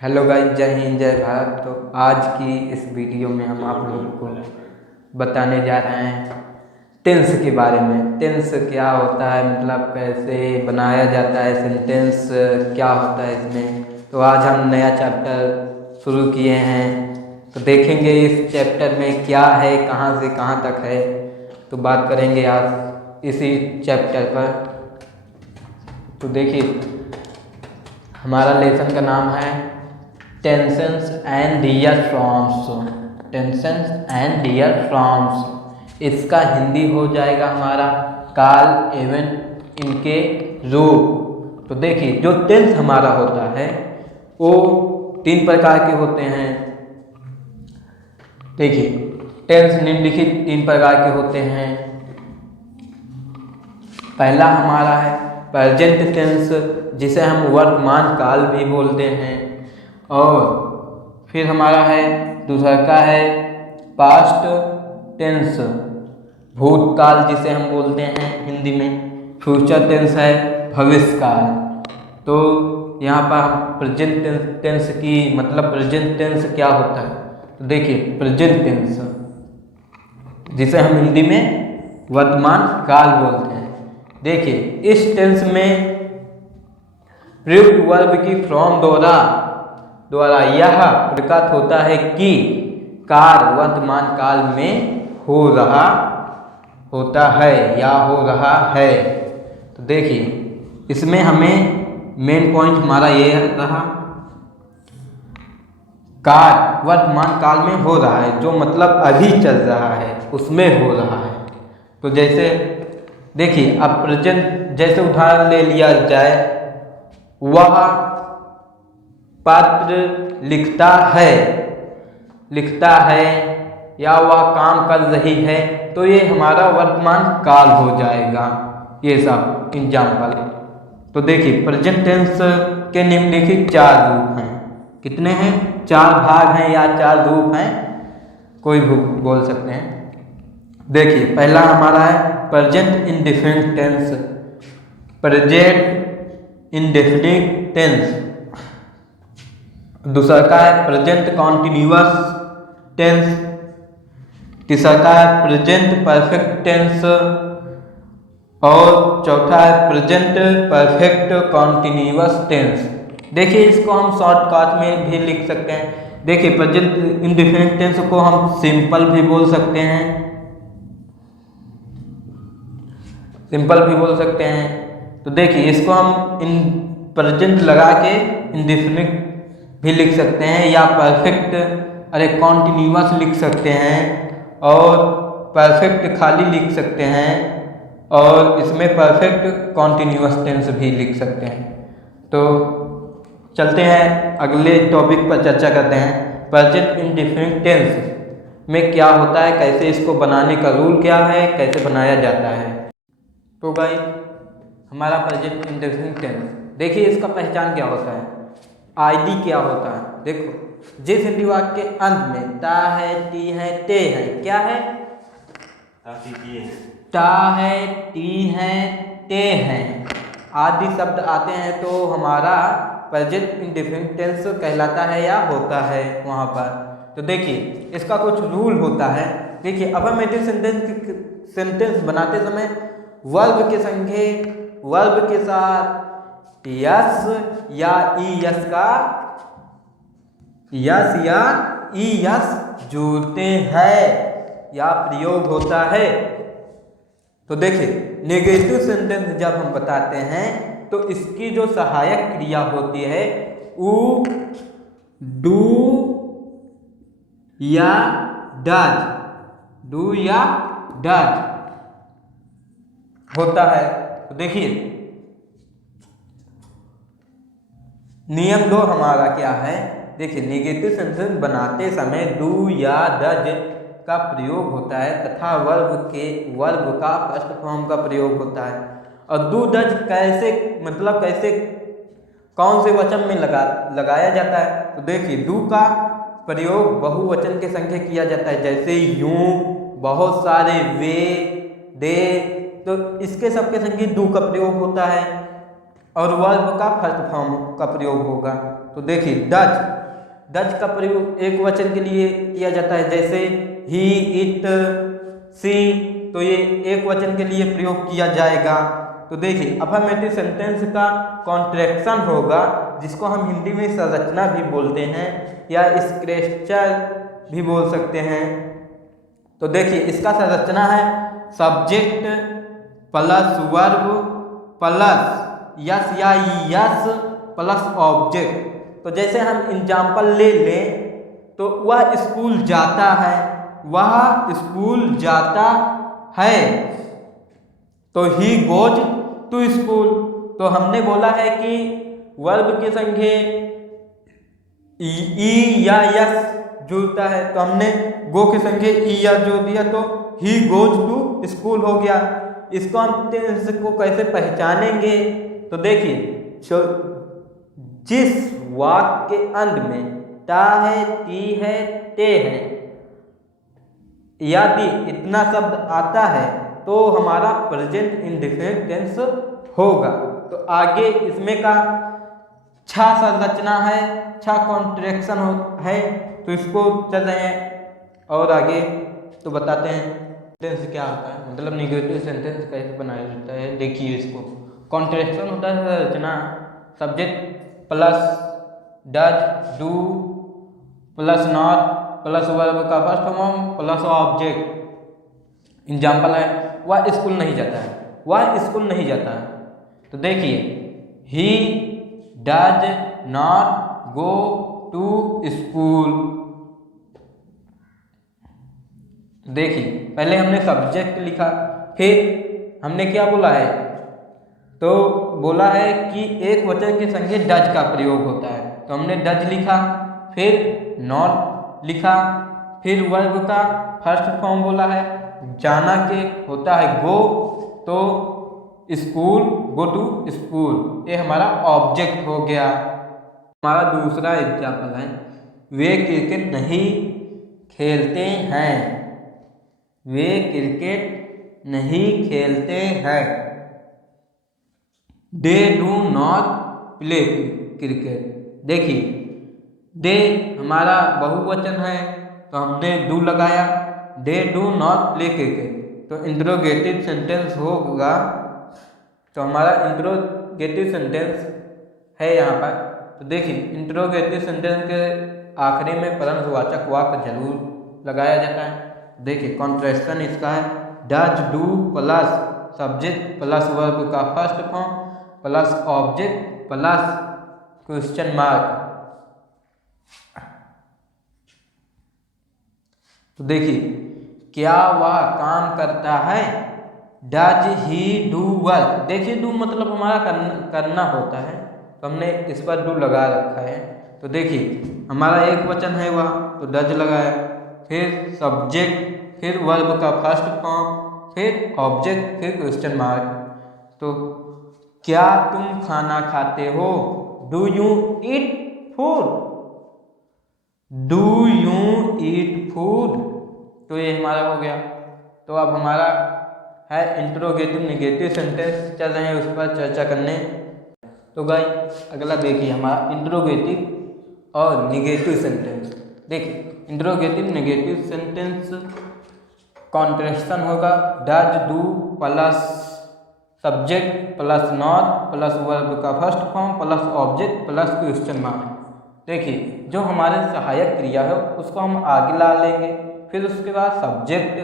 Hello guys, जय हिंद जय भारत। तो आज की इस वीडियो में हम आप लोगों को बताने जा रहे हैं टेंस के बारे में। टेंस क्या होता है, मतलब कैसे बनाया जाता है सेंटेंस, क्या होता है इसमें। तो आज हम नया चैप्टर शुरू किए हैं, तो देखेंगे इस चैप्टर में क्या है, कहाँ से कहाँ तक है। तो बात करेंगे आज इसी चैप्टर पर। तो देखिए, हमारा लेसन का नाम है tenses and their forms. Tenses and their forms, इसका हिंदी हो जाएगा हमारा काल एवं इनके रूप। तो देखिए, जो टेंस हमारा होता है वो 3 प्रकार के होते हैं। देखिए, टेंस निम्नलिखित 3 प्रकार के होते हैं। पहला हमारा है प्रेजेंट टेंस, जिसे हम वर्तमान काल भी बोलते हैं। और फिर हमारा है दूसरा का है पास्ट टेंस, भूतकाल जिसे हम बोलते हैं हिंदी में। फ्यूचर टेंस है भविष्यकाल। तो यहाँ पर हम प्रेजेंट टेंस की मतलब प्रेजेंट टेंस क्या होता है, तो देखिए प्रेजेंट टेंस जिसे हम हिंदी में वर्तमान काल बोलते हैं। देखिए, इस टेंस में प्रयुक्त वर्ब की फ्रॉम द्वारा यह प्रकट होता है कि कार्य वर्तमान काल में हो रहा होता है या हो रहा है। तो देखिए, इसमें हमें मेन पॉइंट हमारा ये रहा, कार्य वर्तमान काल में हो रहा है, जो मतलब अभी चल रहा है उसमें हो रहा है। तो जैसे देखिए, अब प्रेजेंट जैसे उदाहरण ले लिया जाए, वह पत्र लिखता है या वह काम कर रही है, तो ये हमारा वर्तमान काल हो जाएगा। ये सब एग्जाम्पल। तो देखिए, प्रेजेंट टेंस के निम्नलिखित 4 रूप हैं। कितने हैं? 4 भाग हैं या 4 रूप हैं, कोई भी बोल सकते हैं। देखिए, पहला हमारा है present indefinite tense. Present indefinite tense. दूसरा का है प्रेजेंट कॉन्टिन्यूअस टेंस। तीसरा का है प्रेजेंट परफेक्ट टेंस। और चौथा है प्रेजेंट परफेक्ट कॉन्टिन्यूअस टेंस। देखिए, इसको हम शॉर्टकट में भी लिख सकते हैं। देखिए, प्रेजेंट इंडेफिनिट टेंस को हम सिंपल भी बोल सकते हैं, तो देखिए, इसको हम इन प्रेजेंट लगा के इंडेफिनिट भी लिख सकते हैं, या परफेक्ट कॉन्टिन्यूअस लिख सकते हैं, और परफेक्ट खाली लिख सकते हैं, और इसमें परफेक्ट कॉन्टिन्यूअस टेंस भी लिख सकते हैं। तो चलते हैं अगले टॉपिक पर चर्चा करते हैं। प्रेजेंट इंडेफिनिट टेंस में क्या होता है, कैसे इसको बनाने का रूल क्या है, कैसे बनाया जाता है। तो गाइस, हमारा प्रेजेंट इंडेफिनिट टेंस, देखिए इसका पहचान क्या होता है, आईडी क्या होता है। देखो, जिस हिंदी वाक्य के अंत में ता है, टी है, ते है, क्या है? ता है, टी है, ते है आदि शब्द आते हैं, तो हमारा प्रेजेंट इंडेफिनिट टेंस कहलाता है या होता है वहाँ पर। तो देखिए, इसका कुछ रूल होता है। देखिए, अफर्मेटिव सेंटेंस बनाते समय वर्ब के संगे वर्ब के साथ यस या ई यस जोड़ते हैं या प्रयोग होता है। तो देखिए, नेगेटिव सेंटेंस जब हम बताते हैं तो इसकी जो सहायक क्रिया होती है वो डू या डज होता है। तो देखिए, नियम 2 हमारा क्या है। देखिए, नेगेटिव सेंटेंस बनाते समय डू या डज का प्रयोग होता है, तथा वर्ब का फर्स्ट फॉर्म का प्रयोग होता है। और डू डज कैसे कौन से वचन में लगाया जाता है। तो देखिए, डू का प्रयोग बहुवचन के संगे किया जाता है, जैसे यूं, बहुत सारे, वे, दे। तो इसके सबके संगे डू का प्रयोग होता है, और वर्ब का फर्स्ट फॉर्म का प्रयोग होगा। तो तो देखिए डज का प्रयोग एक वचन के लिए किया जाता है, जैसे ही, इट, सी, तो ये एक वचन के लिए प्रयोग किया जाएगा। तो देखिए अफर्मेटिव सेंटेंस का कॉन्ट्रैक्शन होगा, जिसको हम हिंदी में संरचना भी बोलते हैं या स्ट्रक्चर भी बोल सकते हैं। तो देखिए इसका संरचना है subject plus verb plus yes या यस प्लस ऑब्जेक्ट। तो जैसे हम एग्जाम्पल ले लें, तो वह स्कूल जाता है, वह स्कूल जाता है, तो ही गोज टू स्कूल। तो हमने बोला है कि वर्ब के संगे ई या यस जुड़ता है, तो हमने गो के संगे ई या जोड़ दिया, तो ही गोज टू स्कूल हो गया। इसको हम टेंस को कैसे पहचानेंगे? तो देखिए जिस वाक्य के अंत में ता है, ती है, ते है, यदि इतना शब्द आता है तो हमारा प्रेजेंट इंडेफिनिट टेंस होगा। तो आगे इसमें का छा संरचना है, छा कॉन्ट्रैक्शन है, तो इसको चल रहे हैं और आगे तो बताते हैं टेंस क्या होता है, मतलब नेगेटिव सेंटेंस कैसे बनाया जाता है। देखिए इसको कॉन्ट्रैक्शन होता है संरचना subject plus does do plus not plus verb का first form plus object. Example है वह स्कूल नहीं जाता है, वह स्कूल नहीं जाता है। तो देखिए he does not go to school. देखिए पहले हमने सब्जेक्ट लिखा, फिर हमने क्या बोला है, तो बोला है कि एक वचन के संगे डज का प्रयोग होता है, तो हमने डज लिखा, फिर नॉट लिखा, फिर वर्ब का फर्स्ट फॉर्म बोला है, जाना के होता है गो, तो स्कूल, गो टू स्कूल, ये हमारा ऑब्जेक्ट हो गया। हमारा दूसरा एग्जाम्पल है वे क्रिकेट नहीं खेलते हैं, वे क्रिकेट नहीं खेलते हैं, they do not play cricket. देखिए दे हमारा बहुवचन है, तो हमने डू लगाया, they do not play cricket, तो इंट्रोगेटिव सेंटेंस होगा। तो हमारा इंट्रोगेटिव सेंटेंस है यहाँ पर। तो देखिए इंट्रोगेटिव सेंटेंस के आखिरी में प्रश्नवाचक वाक्य जरूर लगाया जाता है। देखिए कॉन्ट्रैक्शन इसका है does do plus subject plus verb का first form plus object plus question mark. तो देखिए क्या वह काम करता है, डज ही डू वर्क। देखिए डू मतलब हमारा करना होता है, तो हमने इस पर डू लगा रखा है। तो देखिए हमारा एक वचन है वह, तो डज लगाया, फिर सब्जेक्ट, फिर वर्ब का फर्स्ट फॉर्म, फिर ऑब्जेक्ट, फिर क्वेश्चन मार्क। तो क्या तुम खाना खाते हो, do you eat food, do you eat food, तो ये हमारा हो गया। तो अब हमारा है इंट्रोगेटिव नेगेटिव सेंटेंस चल रहे हैं, उस पर चर्चा करने। तो गाइस अगला देखिए हमारा इंट्रोगेटिव और नेगेटिव सेंटेंस। देखिए इंट्रोगेटिव नेगेटिव सेंटेंस कॉन्ट्रैक्शन होगा does do plus subject plus not plus verb का first form plus object plus question mark. देखिए जो हमारे सहायक क्रिया है उसको हम आगे ला लेंगे, फिर उसके बाद सब्जेक्ट,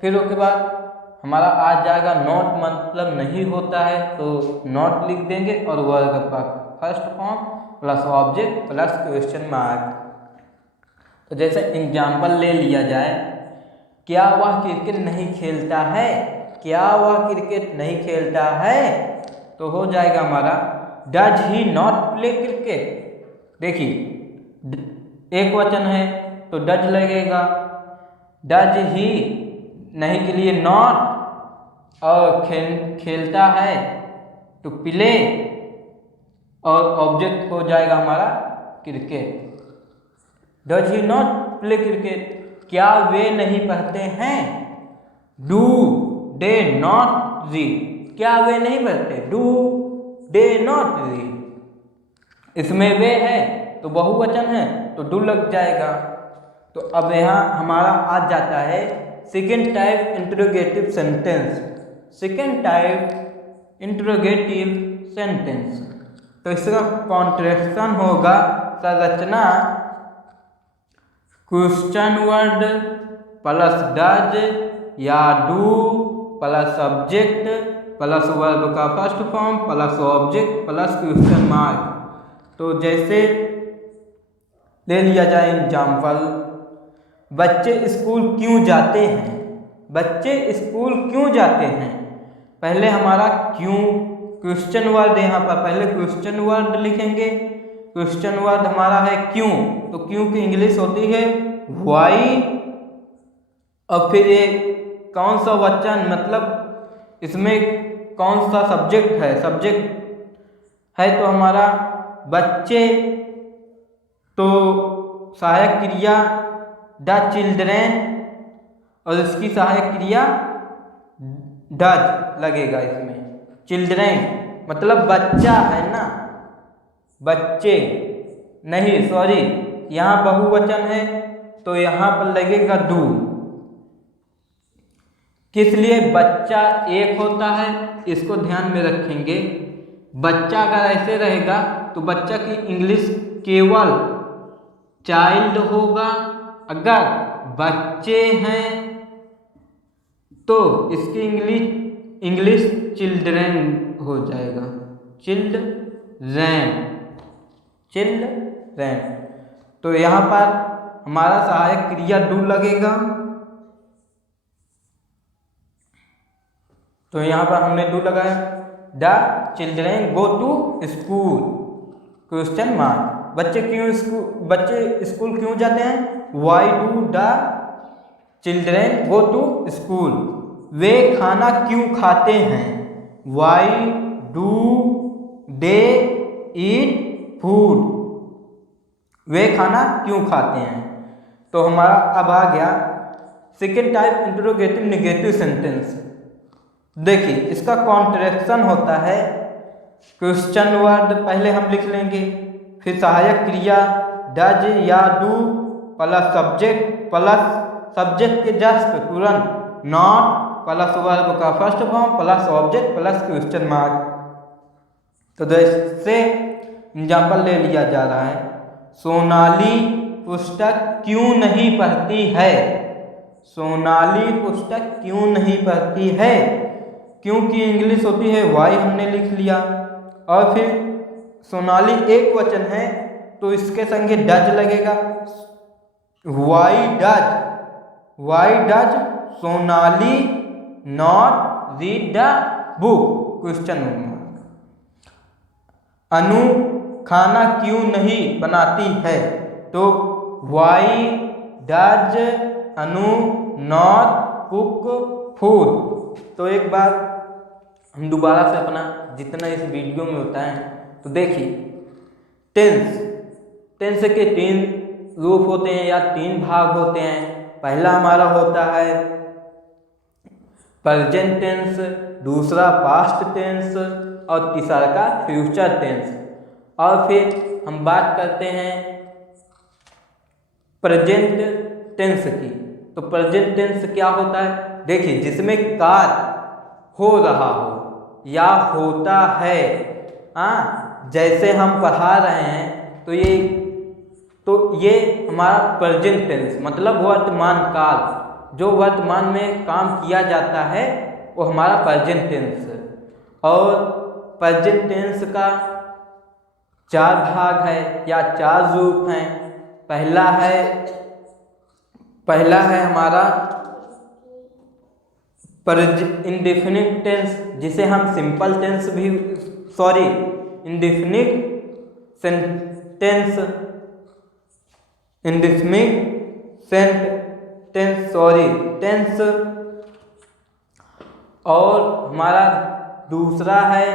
फिर उसके बाद हमारा आ जाएगा नॉट, मतलब नहीं होता है तो नॉट लिख देंगे, और वर्ब का first form plus object plus question mark. तो जैसे एग्जाम्पल ले लिया जाए, क्या वह क्रिकेट नहीं खेलता है, क्या वह क्रिकेट नहीं खेलता है, तो हो जाएगा हमारा does he not play cricket. देखिए एक वचन है तो डज लगेगा, डज ही नहीं के लिए नॉट, और खेलता है तो प्ले, और ऑब्जेक्ट हो जाएगा हमारा cricket. Does he not play cricket, क्या वे नहीं पढ़ते हैं, डू दे नॉट रीड, क्या वे नहीं पढ़ते, डू दे नॉट रीड। इसमें वे है तो बहुवचन है तो डू लग जाएगा। तो अब यहाँ हमारा आ जाता है second type interrogative sentence. Second type interrogative sentence, तो इसका कॉन्ट्रैक्शन होगा संरचना क्वेश्चन वर्ड प्लस डज या do plus subject plus verb का first form plus object plus question mark. तो जैसे ले लिया जाए एग्जाम्पल, बच्चे स्कूल क्यों जाते हैं। बच्चे स्कूल क्यों जाते हैं, पहले हमारा क्यों क्वेश्चन वर्ड, यहाँ पर पहले क्वेश्चन वर्ड लिखेंगे। क्वेश्चन वर्ड हमारा है क्यों, तो क्यों की इंग्लिश होती है व्हाई। और फिर ये कौन सा वचन, मतलब इसमें कौन सा सब्जेक्ट है, सब्जेक्ट है तो हमारा बच्चे, तो सहायक क्रिया द चिल्ड्रेन और इसकी सहायक क्रिया डज लगेगा इसमें। चिल्ड्रेन मतलब बच्चा है ना, बच्चे नहीं, सॉरी यहाँ बहुवचन है तो यहाँ पर लगेगा डू। किस लिए, बच्चा एक होता है, इसको ध्यान में रखेंगे। बच्चा अगर ऐसे रहेगा तो बच्चा की इंग्लिश केवल चाइल्ड होगा। अगर बच्चे हैं तो इसकी इंग्लिश चिल्ड्रेन हो जाएगा, चिल्ड्रेन। तो यहाँ पर हमारा सहायक क्रिया डू लगेगा। तो यहाँ पर हमने डू लगाया, the children go to school question mark. बच्चे स्कूल क्यों जाते हैं, why do the children go to school. वे खाना क्यों खाते हैं, why do they eat food. वे खाना क्यों खाते हैं। तो हमारा अब आ गया second type interrogative negative sentence. देखिए इसका कॉन्ट्रैक्शन होता है क्वेश्चन वर्ड पहले हम लिख लेंगे, फिर सहायक क्रिया डज या डू प्लस सब्जेक्ट के जस्ट तुरंत नॉट प्लस वर्ब का first form plus object plus question mark. तो जैसे एग्जाम्पल ले लिया जा रहा है, सोनाली पुस्तक क्यों नहीं पढ़ती है। सोनाली पुस्तक क्यों नहीं पढ़ती है, क्योंकि इंग्लिश होती है वाई, हमने लिख लिया। और फिर सोनाली एक वचन है तो इसके संगे डज लगेगा, why does Sonali not read the book question mark. Anu खाना क्यों नहीं बनाती है, तो why does Anu not cook food. तो एक बार हम दोबारा से अपना जितना इस वीडियो में होता है तो देखिए, टेंस के 3 रूप होते हैं या 3 भाग होते हैं। पहला हमारा होता है प्रेजेंट टेंस, दूसरा पास्ट टेंस और तीसरा का फ्यूचर टेंस। और फिर हम बात करते हैं प्रेजेंट टेंस की। तो प्रेजेंट टेंस क्या होता है, देखिए जिसमें कार्य हो रहा हो या होता है। जैसे हम पढ़ा रहे हैं तो ये हमारा प्रेजेंट टेंस मतलब वर्तमान काल, जो वर्तमान में काम किया जाता है वो हमारा प्रेजेंट टेंस। और प्रेजेंट टेंस का 4 भाग है या 4 रूप हैं। पहला है हमारा इंडेफिनिट टेंस, जिसे हम सिंपल टेंस भी टेंस। और हमारा दूसरा है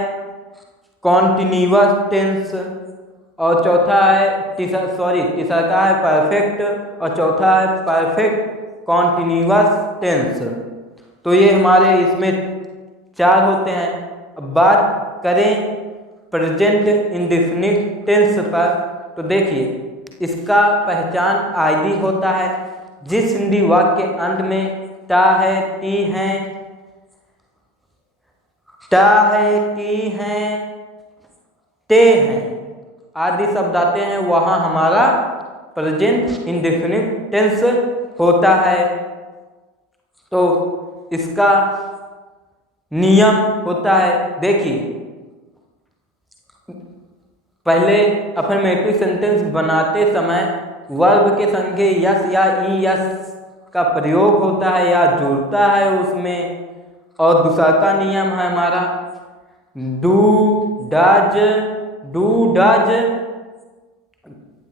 कॉन्टिन्यूअस टेंस और चौथा है तीसरा का है परफेक्ट और चौथा है परफेक्ट कॉन्टिन्यूअस टेंस। तो ये हमारे इसमें 4 होते हैं। अब बात करें प्रेजेंट इंडेफिनिट टेंस पर, तो देखिए इसका पहचान आदि होता है। जिस हिंदी वाक्य के अंत में टा है, टी है, टा है, टी है, ते हैं आदि शब्द आते हैं, वहाँ हमारा प्रेजेंट इंडेफिनिट टेंस होता है। तो इसका नियम होता है, देखिए पहले अफर्मेटिव सेंटेंस बनाते समय वर्ब के संगे यस या ई यस का प्रयोग होता है या जुड़ता है उसमें। और दूसरा का नियम है हमारा do does, do does,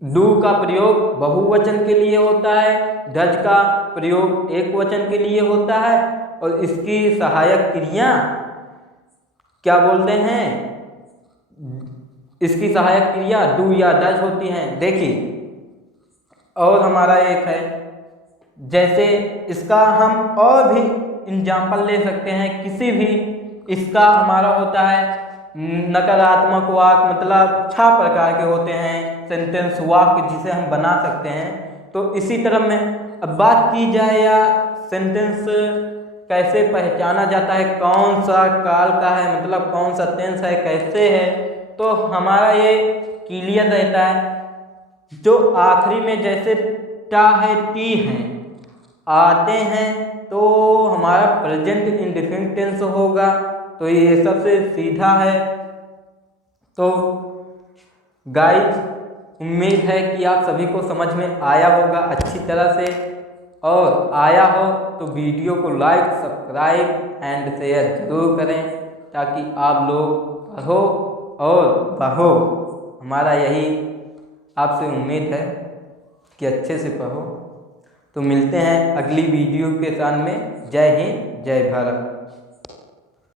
do का प्रयोग बहुवचन के लिए होता है, डज का प्रयोग एक वचन के लिए होता है, और इसकी सहायक क्रिया क्या बोलते हैं, इसकी सहायक क्रिया डू या डज होती हैं। देखिए और हमारा एक है, जैसे इसका हम और भी एग्जाम्पल ले सकते हैं किसी भी, इसका हमारा होता है नकारात्मक वाक्य, मतलब 6 प्रकार के होते हैं सेंटेंस वाक्य जिसे हम बना सकते हैं। तो इसी तरह में अब बात की जाए या सेंटेंस कैसे पहचाना जाता है, कौन सा काल का है, मतलब कौन सा टेंस है, कैसे है, तो हमारा ये क्लियर रहता है। जो आखिरी में जैसे टा है, टी हैं आते हैं तो हमारा प्रेजेंट इंडेफिनिट टेंस होगा। तो ये सबसे सीधा है। तो गाइस उम्मीद है कि आप सभी को समझ में आया होगा अच्छी तरह से, और आया हो तो वीडियो को लाइक, सब्सक्राइब एंड शेयर जरूर करें ताकि आप लोग पढ़ो और पढ़ो। हमारा यही आपसे उम्मीद है कि अच्छे से पढ़ो। तो मिलते हैं अगली वीडियो के साथ में। जय हिंद, जय भारत।